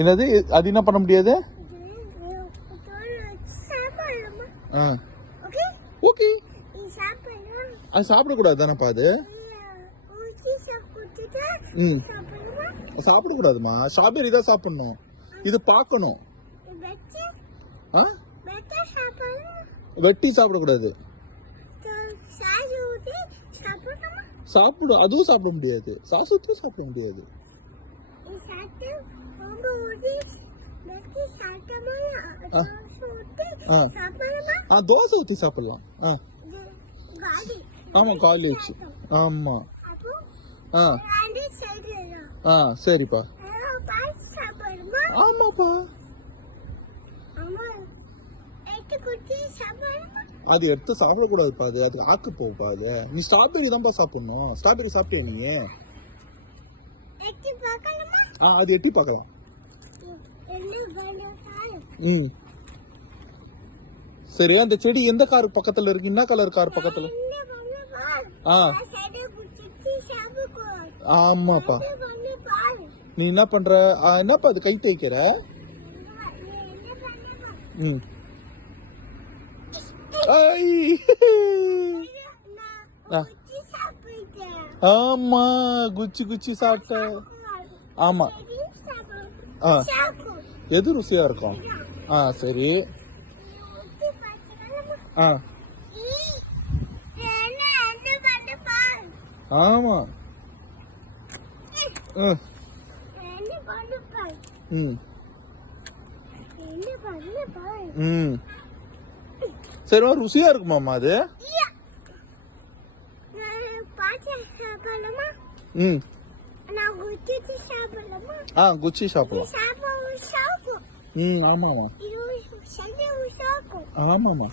என்னது? அது என்ன பண்ண முடியாது? ஓகே. அது சாப்பிடக்கூடாது தானப்பா அது? சாப்பிடக்கூடாதுமா. ஸ்ட்ராபெரி தான் சாப்பிடணும். இது பார்க்கணும். வெட்டி சாப்பிடக்கூடாது. சாப்பிடும். அதுவும் சாப்பிட முடியாது. சாசத்தும் சாப்பிட முடியாது. தோசை ஊத்தி சாப்பிடலாம். ஆமா காலேஜ். ஆமா. சரிப்பா. ஆமாப்பா. அது எடுத்து சாப்பிடக்கூடாதுப்பா. அது ஆக்கு போப்பா. அது நீ ஸ்ட்ராபெரி தான்ப்பா சாப்பிடணும். ஸ்ட்ராபெரி சாப்பிட்டியா நீ? அது எட்டி பார்க்கலாம். சரி, அந்த செடி எந்த கார் பக்கத்துல இருக்கு? என்ன கலர் கார் பக்கத்துல? ஆமாப்பா. நீ என்ன பண்ற? என்னப்பா அது கை தேய்க்கிற? ஆமா, குச்சி குச்சி சாப்பிட்ட. ஆமா. எது ருசியா இருக்கும்? சரி. ஆமா. சரி, ருசியா இருக்குமாமா அது? குச்சி சாப்பிடலாம். ஆமாமா. ஆமாமா.